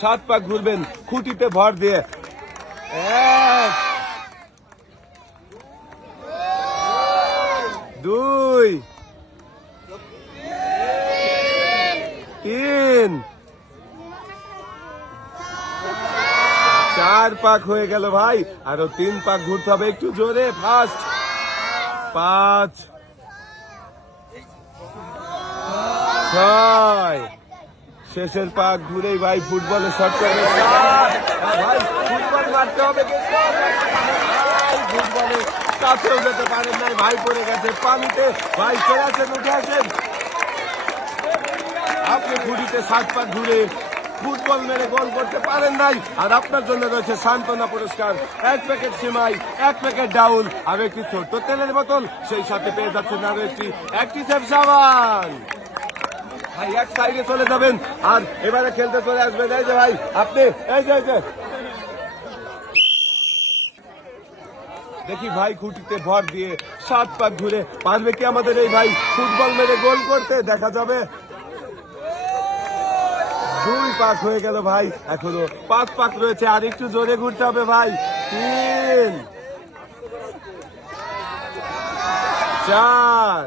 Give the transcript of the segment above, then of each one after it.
সাত পাক ঘুরবেন, খুঁটিতে ভর দিয়ে। দুই, তিন। চার পাক হয়ে গেল ভাই, আরও তিন পাক ঘুরতে হবে একটু জোরে, ফাস্ট। পাঁচ, ছয় শেষের পাক ঘুরেই ভাই ফুটবলে শট। আর ভাই, ফুটবল ফুটবলে যেতে পারেন নাই, ভাই গেছে ভাই উঠে আপনি সাত ঘুরে ফুটবল মেরে করতে পারেন আর আপনার জন্য রয়েছে পুরস্কার। এক প্যাকেট সিমাই, এক প্যাকেট ডাউল আর একটি ছোট্ট তেলের বোতল। সেই সাথে পেয়ে যাচ্ছেন আরও একটি একটি সাবান। এক সাইডে চলে যাবেন আর এবারে খেলতে চলে আসবেন। এই যে ভাই, আপনি, এই যে এই যে। দেখি ভাই খুঁটিতে ভর দিয়ে সাত পাক ঘুরে পারবে কি আমাদের এই ভাই ফুটবল মেরে গোল করতে? দেখা যাবে। দুই পাক হয়ে গেল ভাই, এখনও পাঁচ পাক রয়েছে, আর একটু জোরে ঘুরতে হবে ভাই। তিন, চার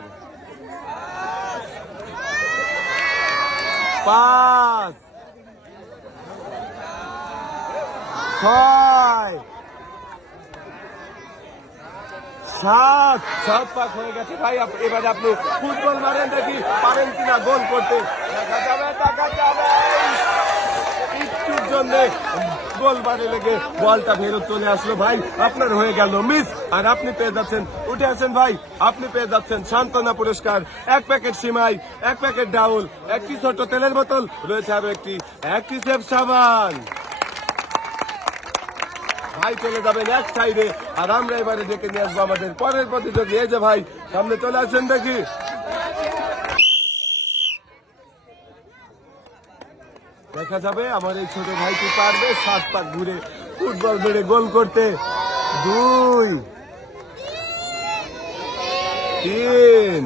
পাঁচ, ছয়, সাত। সাত পাক হয়ে গেছে। ভাই এবারে আপনি ফুটবল মারেন দেখি পারেন কিনা গোল করতে। দেখা যাবে দেখা যাবে। একটুর জন্য গোল বারে লেগে বলটা ফেরত চলে আসলো। ভাই, আপনার হয়ে গেল মিস। আর আপনি পেয়ে যাচ্ছেন, উঠে আসেন ভাই, আপনি পেয়ে যাচ্ছেন সান্ত্বনা পুরস্কার। এক প্যাকেট সিমাই, এক প্যাকেট ডাউল, একটি ছোট তেলের বোতল, রয়েছে আরও একটি একটি সেফ সাবান। ভাই, চলে যাবেন এক সাইডে আর আমরা এবারে ডেকে নিয়ে আসব আমাদের পরের প্রতিযোগী। এই যে ভাই, সামনে চলে আসেন দেখি। দেখা যাবে, আমার এই ছোট ভাই কি পারবে সাত পাক ঘুরে ফুটবল মেরে গোল করতে। দুই, তিন,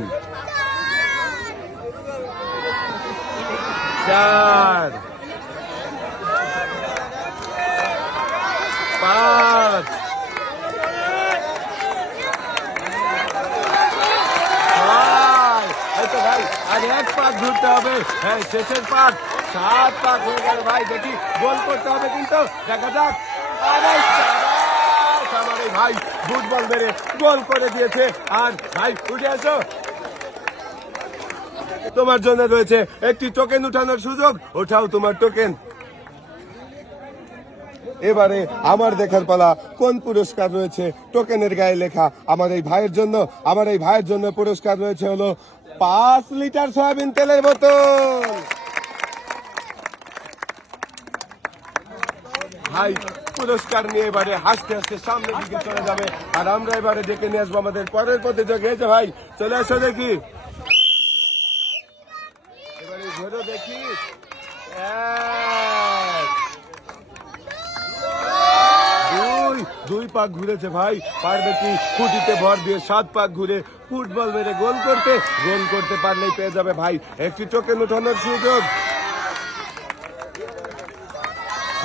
চার, পাঁচ। ভাই, আর এক পাক ঘুরতে হবে। হ্যাঁ শেষের পাক। সাত পাক হয়ে গেল ভাই, দেখি গোল করতে হবে কিন্তু। দেখা যাক। ভাই ফুটবল মেরে গোল করে দিয়েছে। আর ভাই, উঠে আসো তোমার জন্য রয়েছে একটি টোকেন উঠানোর সুযোগ। ওঠাও তোমার টোকেন এবারে আমার দেখার পালা কোন পুরস্কার রয়েছে? টোকেনের গায়ে লেখা। আমার এই ভাইয়ের জন্য, আমার এই ভাইয়ের জন্য পুরস্কার রয়েছে হলো পাঁচ লিটার সয়াবিন তেলের বোতল। ভাই পুরস্কার নিয়ে এবারে হাসতে হাসতে সামনের দিকে চলে যাবে। আর আমরা এবারে ডেকে নিয়ে আসব আমাদের পরের প্রতিযোগী। এই যে ভাই চলে আসো দেখি। এবারে ঘোরো দেখি। দুই দুই পাক ঘুরেছে ভাই। পারবে কি খুঁটিতে ভর দিয়ে সাত পাক ঘুরে ফুটবল মেরে গোল করতে গোল করতে পারলেই পেয়ে যাবে ভাই। একটি টোকেন উঠানোর সুযোগ।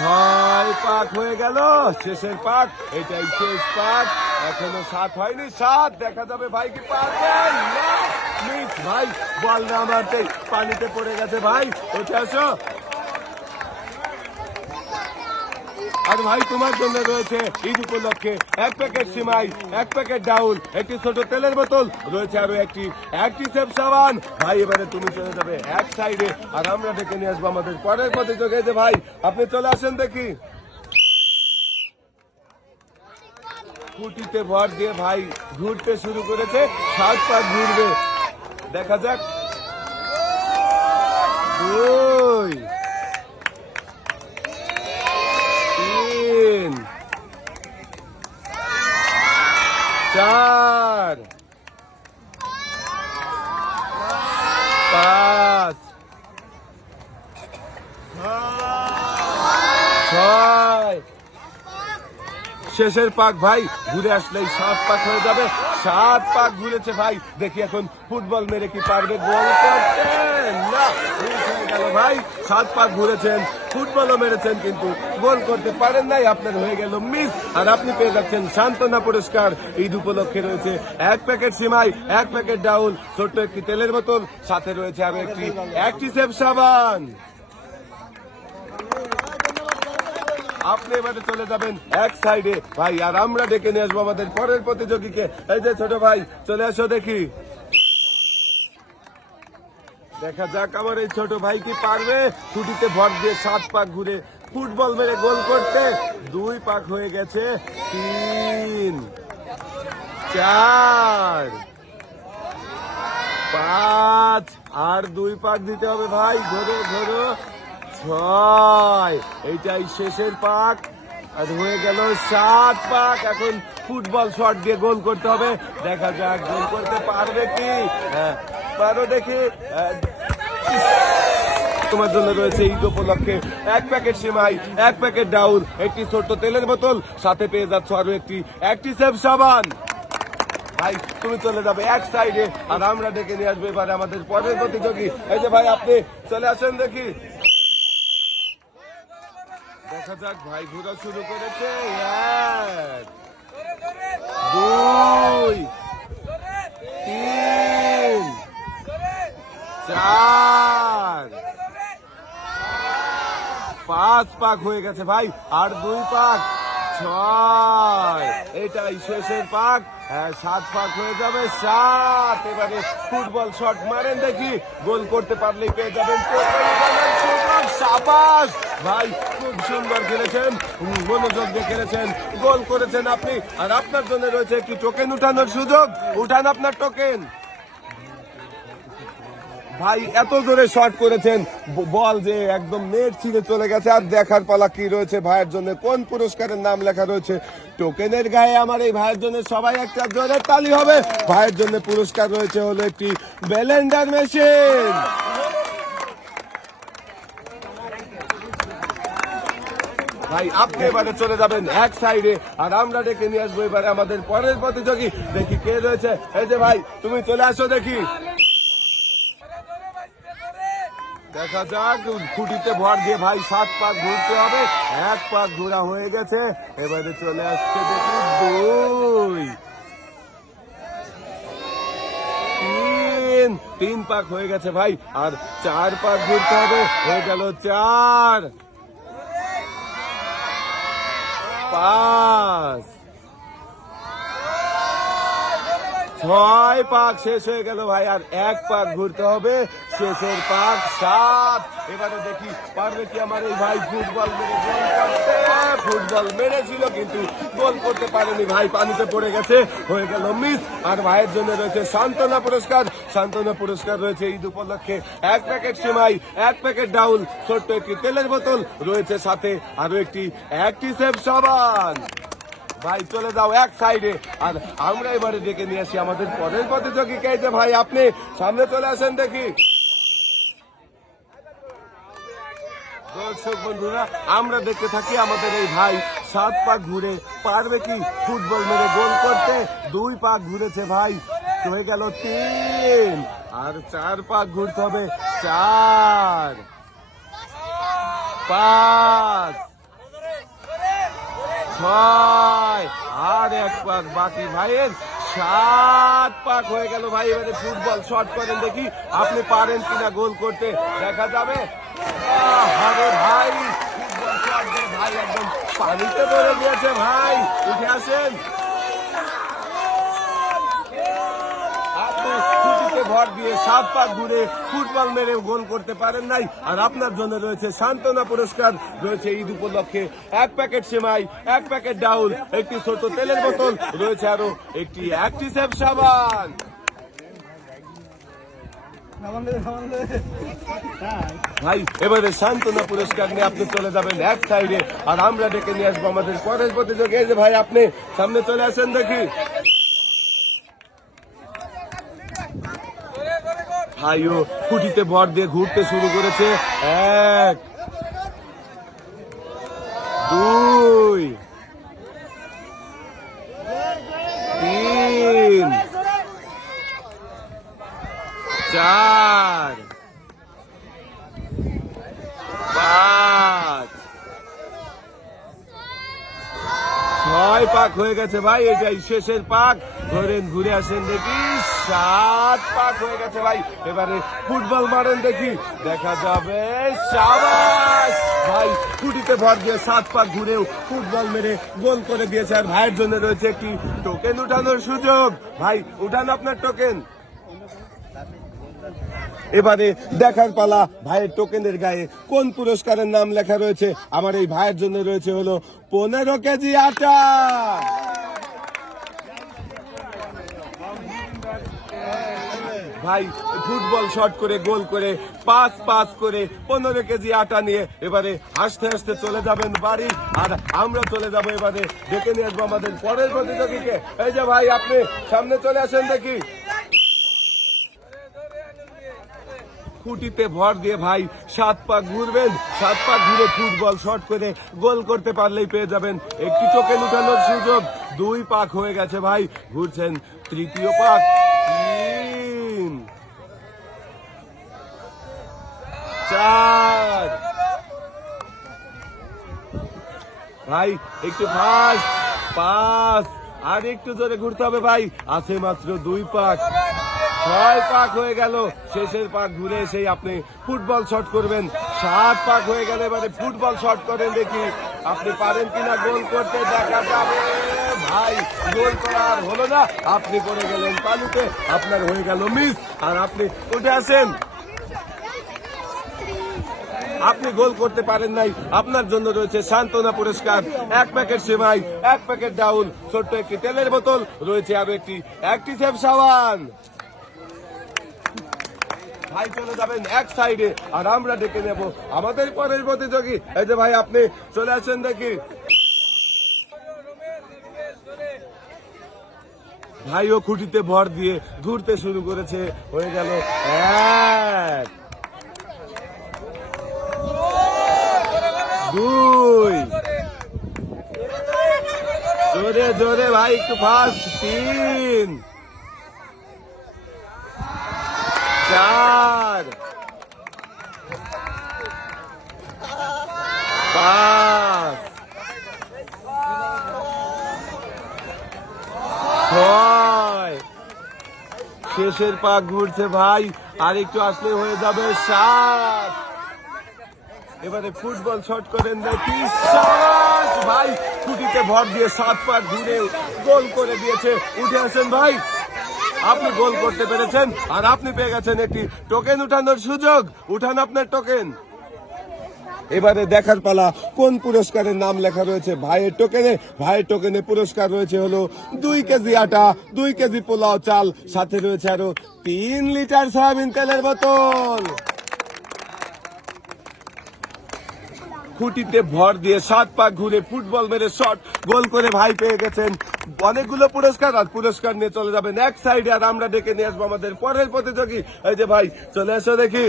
ছয় পাক হয়ে গেল, শেষের পাক, এটাই শেষ পাক। এখনও সাত হয়নি, সাত, দেখা যাবে ভাই কি পারবে ভাই, বল না মারতেই পানিতে পড়ে গেছে ভাই, উঠে আসো। আর ভাই তোমার জন্য রয়েছে ঈদ উপলক্ষে এক প্যাকেট সিমাই, এক প্যাকেট ডাউল, একটি ছোট তেলের বোতল, রয়েছে আরও একটি একটি সেফ সাবান। ভাই, এবারে তুমি চলে যাবে এক সাইডে, আর আমরা ডেকে নিয়ে আসব আমাদের পরের প্রতিযোগে। যে ভাই, আপনি চলে আসেন দেখি। কুটিতে ভর দিয়ে ভাই ঘুরতে শুরু করেছে, সাত পাক ঘুরবে। দেখা যাক দুই তিন চার পাঁচ ছয় শেষের পাক ভাই, ঘুরে আসলেই সাত পাক হয়ে যাবে। সাত পাক ঘুরেছে ভাই। দেখি এখন ফুটবল মেরে কি পারবে গোল করতে? ভাই। সাত পাক ঘুরেছেন, ফুটবলও মেরেছেন, কিন্তু গোল করতে পারেন নাই। আপনার হয়ে গেল মিস। আর আপনি পেয়ে যাচ্ছেন সান্ত্বনা পুরস্কার। ঈদ উপলক্ষে রয়েছে এক প্যাকেট সিমাই, এক প্যাকেট ডাউল, ছোট্ট একটি তেলের বোতল। সাথে রয়েছে আরও একটি একটি সেফ সাবান। আপনি এবারে চলে যাবেন এক সাইডে। ভাই, আর আমরা ডেকে নিয়ে আসব আমাদের পরের প্রতিযোগীকে। এই যে ছোট ভাই, চলে আসো দেখি। দেখা যাক আমার এই ছোট ভাই কি পারবে। ছুটিতে ভর দিয়ে সাত পাক ঘুরে ফুটবল মেরে গোল করতে। দুই পাক হয়ে গেছে। তিন, চার, পাঁচ, আর দুই পাক দিতে হবে ভাই। ধরো ধরো। ছয়। এইটাই শেষের পাক। আর হয়ে গেল সাত পাক। এখন ফুটবল শট দিয়ে গোল করতে হবে। দেখা যাক গোল করতে পারবে কি? হ্যাঁ পারো দেখি। হ্যাঁ, তোমার জন্য রয়েছে ঈদ উপলক্ষে এক প্যাকেট সিমাই এক প্যাকেট ডাউল একটি ছোট্ট তেলের বোতল সাথে পেয়ে যাচ্ছ আরও একটি একটি সেফ সাবান। ভাই তুমি চলে যাবে এক সাইডে আর আমরা ডেকে নিয়ে আসব এবারে আমাদের পরের প্রতিযোগী। এই যে ভাই আপনি চলে আসেন দেখি। দেখা যাক ভাই ঘোরা শুরু করেছে। এক, দুই, তিন, চার। পাঁচ পাক হয়ে গেছে, ভাই। আর দুই পাক। ছয়। এটাই শেষের পাক। হ্যাঁ সাত পাক হয়ে যাবে, সাত। এবারে ফুটবল শট মারেন দেখি, গোল করতে পারলে পেয়ে যাবেন সাবাস। ভাই, খুব সুন্দর খেলেছেন, মনোযোগ দিয়ে খেলেছেন, গোল করেছেন আপনি। আর আপনার জন্য রয়েছে একটি টোকেন উঠানোর সুযোগ। উঠান আপনার টোকেন ভাই, এত জোরে শট করেছেন। বল যে একদম নেট ছিঁড়ে চলে গেছে। আর দেখার পালা কি রয়েছে ভাইয়ের জন্য? কোন পুরস্কারের নাম লেখা রয়েছে? টোকেনের গায়ে আমার এই ভাইয়ের জন্য সবাই একটা জোরে তালি হবে। ভাইয়ের জন্য পুরস্কার রয়েছে হলো একটি ব্যালেন্ডার মেশিন। ভাই, আপনি এবারে চলে যাবেন এক সাইডে আর আমরা ডেকে নিয়ে আসব এবারে আমাদের পরের প্রতিযোগী। দেখি কে রয়েছে? এই যে ভাই, তুমি চলে আসো দেখি। দেখা যাক, খুঁটিতে ভর দিয়ে ভাই সাত পাক ঘুরতে হবে। এক পাক ঘোরা হয়ে গেছে। এবারে চলে আসছে দেখি দুই। তিন। তিন পাক হয়ে গেছে ভাই, আর চার পাক ঘুরতে হবে। হয়ে গেল চার। পাঁচ। ছয় পাক শেষ হয়ে গেল ভাই, আর এক পাক ঘুরতে হবে। শেষের পাক সাত। এবারে দেখি পারবে কি আমার এই ভাই ফুটবল ফুটবল মেরেছিল, কিন্তু গোল করতে পারেনি ভাই, পানিতে পড়ে গেছে। হয়ে গেল মিস আর ভাইয়ের জন্য রয়েছে সান্ত্বনা পুরস্কার। সান্ত্বনা পুরস্কার রয়েছে ঈদ উপলক্ষে। এক প্যাকেট সিমাই, এক প্যাকেট ডাউল, ছোট্ট একটি তেলের বোতল রয়েছে সাথে। আরও একটি একটি সেফ সাবান। ভাই, চলে যাও এক সাইডে আর আমরা এবারে ডেকে নিয়ে আসি আমাদের পরের প্রতিযোগীকে এই যে ভাই, আপনি সামনে চলে আসেন দেখি। দর্শক বন্ধুরা, আমরা দেখতে থাকি আমাদের এই ভাই, সাত পাক ঘুরে পারবে কি ফুটবল মেরে গোল করতে? দুই পাক ঘুরেছে ভাই হয়ে গেল তিন। আর চার পাক ঘুরতে হবে চার। পাঁচ। ছয়। আর এক পাক বাকি ভাইয়ের সাত পাক হয়ে গেল ভাই, এবারে ফুটবল শট করেন দেখি, আপনি পারেন কিনা গোল করতে। দেখা যাবে। ভাই। ভাই একদম পানিতে পড়ে গিয়েছে ভাই। উঠে আসেন আপনি ভর দিয়ে সাত পাক ঘুরে ফুটবল মেরে গোল করতে পারেন নাই। আর আপনার জন্য রয়েছে সান্ত্বনা পুরস্কার, রয়েছে ঈদ উপলক্ষে এক প্যাকেট সেমাই, এক প্যাকেট ডাউল, একটি ছোট তেলের বোতল, রয়েছে আরও একটি একটি সাবান। এবারে সান্ত্বনা পুরস্কার নিয়ে আপনি চলে যাবেন এক সাইডে, আর আমরা ডেকে নিয়ে আসব আমাদের পরের প্রতিযোগী। ভাই, আপনি সামনে চলে আসেন দেখি। ভাইও খুঁটিতে ভর দিয়ে ঘুরতে শুরু করেছে। এক দুই পাক হয়ে গেছে ভাই, এটাই শেষের পাক। ধরেন ঘুরে আসেন দেখি, সাত পাক হয়ে গেছে ভাই। এবারে ফুটবল মারেন দেখি, দেখা যাবে সাবাস। ভাই কুটিতে ভর দিয়ে সাত পাক ঘুরেও ফুটবল মেরে গোল করে দিয়েছে। আর ভাইয়ের জন্য রয়েছে একটি টোকেন উঠানোর সুযোগ। ভাই, উঠান আপনার টোকেন এবারে দেখার পালা ভাইয়ের টোকেনের গায়ে। কোন পুরস্কারের নাম লেখা রয়েছে? আমার এই ভাইয়ের জন্য রয়েছে হলো পনেরো কেজি আটা। ভাই, ফুটবল শট করে, গোল করে, পাস পাস করে পনেরো কেজি আটা নিয়ে এবারে হাসতে হাসতে চলে যাবেন বাড়ি। আর আমরা চলে যাব এবারে ডেকে নিয়ে আসব আমাদের পরের প্রতিযোগীকে। এই যে ভাই, আপনি সামনে চলে আসেন দেখি। খুঁটিতে ভর দিয়ে ভাই সাত পাক ঘুরবেন, সাত পাক ঘুরে ফুটবল শট করে গোল করতে পারলেই পেয়ে যাবেন। একটি চোখে উঠানোর সুযোগ, দুই পাক হয়ে গেছে ভাই, ঘুরছেন তৃতীয় পাক চার। ভাই, একটু ফাস্ট, পাস, আর একটু জোরে ঘুরতে হবে ভাই, আছে মাত্র দুই পাক। ছয় পাক হয়ে গেল। শেষের পাক ঘুরে এসেই আপনি ফুটবল শট করবেন। সাত পাক হয়ে গেল, এবারে ফুটবল শট করেন দেখি। আপনি পারেন কিনা গোল করতে দেখা যাবে। ভাই, গোল করা আর হলো না। আপনি পড়ে গেলেন পালুতে, আপনার হয়ে গেল মিস। আর আপনি উঠে আসেন। আপনি গোল করতে পারেন নাই। আপনার জন্য রয়েছে সান্ত্বনা পুরস্কার। এক প্যাকেট সেমাই, এক প্যাকেট ডাউল, ছোট্ট একটি তেলের বোতল, রয়েছে আরও একটি একটি সেফ সাবান। ভাই চলে যাবেন এক সাইডে, আর আমরা ডেকে নেব আমাদের পরের প্রতিযোগী। এই যে ভাই, আপনি চলে আসেন দেখি। ভাই, ও খুঁটিতে ভর দিয়ে ঘুরতে শুরু করেছে, হয়ে গেল এক। দুই। জোরে জোরে ভাই, একটু ফার্স্ট তিন। শেষের পাক ঘুরছে ভাই, আর একটু আসলে হয়ে যাবে সাত। এবারে ফুটবল শট করেন দেখি। ভাই, খুঁটিতে ভর দিয়ে সাত পাক ঘুরে গোল করে দিয়েছে। উঠে আসেন ভাই। আপনি গোল করতে পেরেছেন আর আপনি পেয়ে গেছেন একটি টোকেন উঠানোর সুযোগ। উঠান আপনার টোকেন এবারে দেখার পালা, কোন পুরস্কারের নাম লেখা রয়েছে? ভাইয়ের টোকেনে ভাইয়ের টোকেনে পুরস্কার রয়েছে হলো দুই কেজি আটা, দুই কেজি পোলাও চাল, সাথে রয়েছে আরও তিন লিটার সয়াবিন তেলের বোতল। খুঁটিতে ভর দিয়ে সাত পাক ঘুরে ফুটবল মেরে শট গোল করে ভাই পেয়ে গেছেন। অনেকগুলো পুরস্কার, আর পুরস্কার নিয়ে চলে যাবেন এক সাইডে আর আমরা ডেকে নিয়ে আসব আমাদের পরের প্রতিযোগী। এই যে ভাই, চলে এসো দেখি।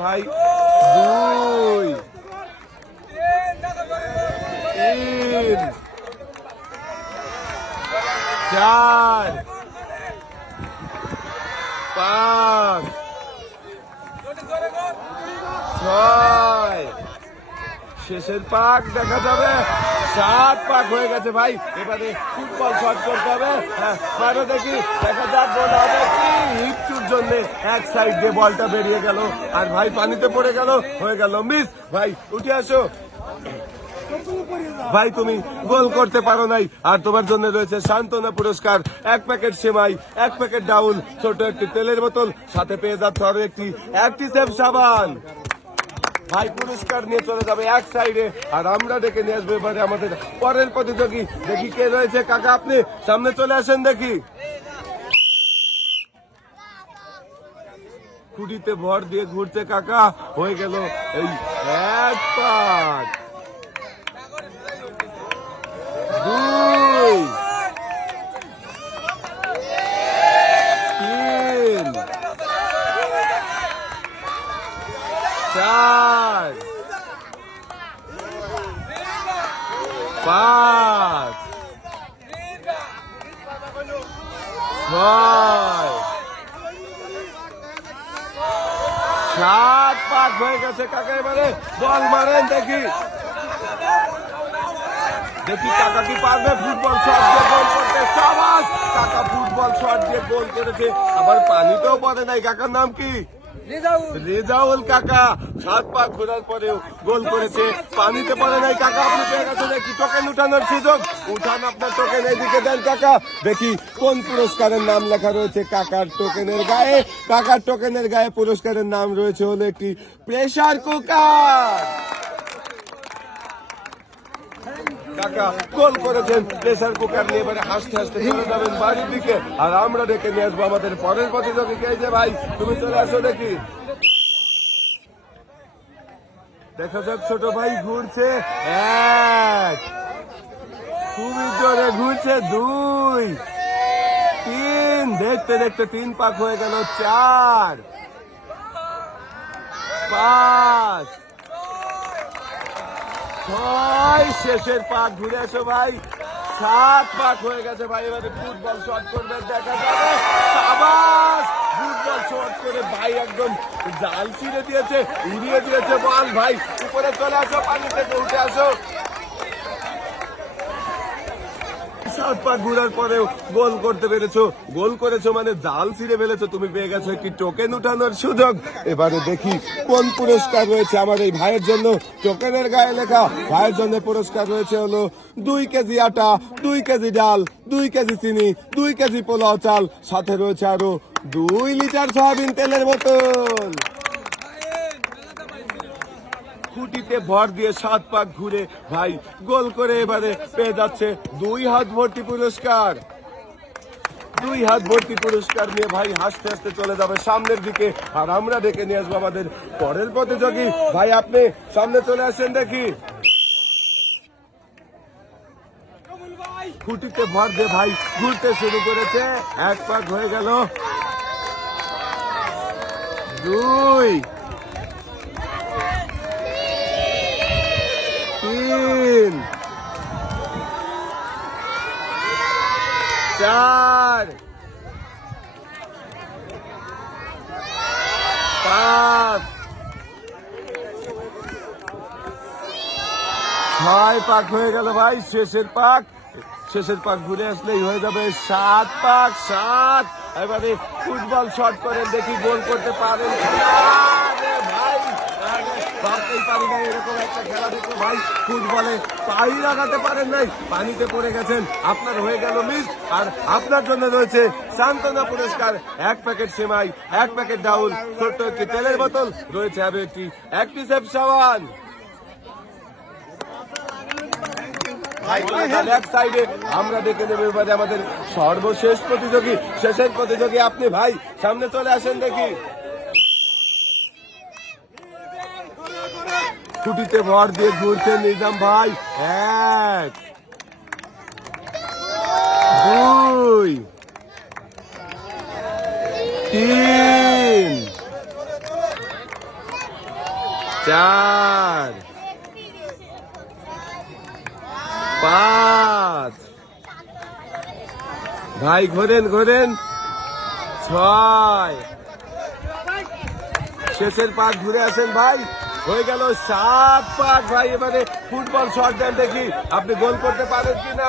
ভাই চার ছয়। শেষের পাক দেখা যাবে। সাত পাক হয়ে গেছে ভাই। এবারে ফুটবল শট করতে হবে। হ্যাঁ, দেখি। দেখা যাক বল কি? জন্য এক সাইড দিয়ে বলটা বেরিয়ে গেল। আর ভাই পানিতে পড়ে গেল হয়ে গেল মিস ভাই উঠে আসো। ভাই, তুমি গোল করতে পারো নাই। আর তোমার জন্য রয়েছে সান্ত্বনা পুরস্কার। এক প্যাকেট সেমাই, এক প্যাকেট ডাউল, ছোট একটি তেলের বোতল, সাথে পেয়ে যাচ্ছে আরও একটি সেফ সাবান। ভাই, পুরস্কার নিয়ে চলে যাবে এক সাইডে। আর আমরা ডেকে নিয়ে আসব এবারে আমাদের পরের প্রতিযোগী। দেখি কে রয়েছে। কাকা, আপনি সামনে চলে আসেন দেখি। খুঁটিতে ভর দিয়ে ঘুরছে কাকা। হয়ে গেল এই এক পাক দুই তিন চার পাঁচ ছয় সাত গেছে কাকা এবারে? বল মারেন দেখি। দেখি কাকা কি পারবে? ফুটবল কাকা ফুটবল শট দিয়ে গোল করেছে আবার পানিতেও পড়ে নাই। কাকার নাম কি? রেজাউল। কাকা, সাত পা ঘোরার পরেও গোল করেছে। পানিতে পড়ে নাই কাকা, আপনি পেয়ে গেছেন টোকেন উঠানোর সুযোগ। উঠান আপনার টোকেন এইদিকে দেন কাকা। দেখি কোন পুরস্কারের নাম লেখা রয়েছে কাকার টোকেনের গায়ে। কাকার টোকেনের গায়ে পুরস্কারের নাম রয়েছে হলো একটি প্রেশার কুকার কাকা, গোল করেছেন। প্রেসার কুকার নিয়ে এবারে হাসতে হাসতে চলে যাবেন বাড়ির দিকে। আর আমরা ডেকে নিয়ে আসব আমাদের পরের প্রতিযোগীকে। যে ভাই, তুমি চলে আসো দেখি। দেখা যাক ছোট ভাই ঘুরছে। এক। খুবই জোরে ঘুরছে। দুই। তিন। দেখতে দেখতে তিন পাক হয়ে গেল চার। পাঁচ। ছয় শেষের পাক, ঘুরে ভাই। সাত পাক হয়ে গেছে ভাই, এবারে ফুটবল শট করবে, দেখা যাবে। সাবাস ফুটবল শট করে ভাই একদম জাল ছিঁড়ে দিয়েছে, উড়িয়ে দিয়েছে বল ভাই। উপরে চলে আসো পানি থেকে উঠে আসো। সাত পাক ঘুরার পরেও গোল করতে পেরেছ। গোল করেছ মানে জাল ছিঁড়ে ফেলেছো, তুমি পেয়ে গেছো একটি টোকেন উঠানোর সুযোগ। এবারে দেখি কোন পুরস্কার রয়েছে আমার এই ভাইয়ের জন্য। টোকেনের গায়ে লেখা, ভাইয়ের জন্য পুরস্কার রয়েছে হলো দুই কেজি আটা, দুই কেজি ডাল, দুই কেজি চিনি, দুই কেজি পোলাও চাল, সাথে রয়েছে আরও দুই লিটার সয়াবিন তেলের বোতল। খুঁটিতে ভর দিয়ে সাত পাক ঘুরে, ভাই, গোল করে এবারে পেয়ে যাচ্ছে দুই হাত ভর্তি পুরস্কার। দুই হাত ভর্তি পুরস্কার নিয়ে ভাই হাসতে হাসতে চলে যাবে সামনের দিকে। আর আমরা ডেকে নিয়ে আসব আমাদের পরের প্রতিযোগী। ভাই, আপনি সামনে চলে আসেন দেখি। খুঁটিতে ভর দিয়ে ভাই ঘুরতে শুরু করেছে। এক পাক হয়ে গেল। দুই তিন চার। পাঁচ। ছয় পাক হয়ে গেল ভাই, শেষের পাক। শেষের পাক ঘুরে আসলেই হয়ে যাবে সাত পাক, সাত। এবারে ফুটবল শট করেন দেখি গোল করতে পারেন ভাবতেই পারি না এরকম একটা খেলা দেখো। ভাই, ফুটবলে পাই লাগাতে পারেন নাই, পানিতে পড়ে গেছেন। আপনার হয়ে গেল মিস আর আপনার জন্য রয়েছে পুরস্কার। এক প্যাকেট সেমাই, এক প্যাকেট ডাউল, ছোট্ট একটি তেলের বোতল, রয়েছে আরও একটি একটি সেফ সাবান সাইডে আমরা দেখে নেব এবারে আমাদের সর্বশেষ প্রতিযোগী, শেষের প্রতিযোগী আপনি। ভাই, সামনে চলে আসেন দেখি। ছুটিতে ভর দিয়ে ঘুরছেন নিজাম ভাই। এক, দুই, তিন, চার, পাঁচ। ভাই, ঘোরেন ঘোরেন। ছয়। শেষের পাক ঘুরে আসেন ভাই। হয়ে গেল সাত পাক। ভাই এবারে ফুটবল শট দেন দেখি আপনি গোল করতে পারেন কিনা।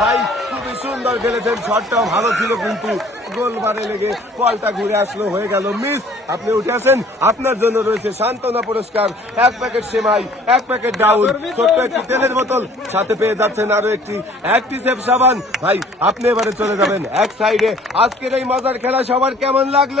ভাই খুবই সুন্দর খেলেছেন শটটাও ভালো ছিল কিন্তু গোল বারে লেগে বলটা ঘুরে আসলো হয়ে গেল মিস আপনি উঠে আসেন আপনার জন্য রয়েছে সান্ত্বনা পুরস্কার। এক প্যাকেট সেমাই এক প্যাকেট ডাউল ছোট্ট একটি তেলের বোতল। সাথে পেয়ে যাচ্ছেন আরও একটি একটি সেফ সাবান। ভাই আপনি এবারে চলে যাবেন এক সাইডে আজকের এই মজার খেলা সবার কেমন লাগল?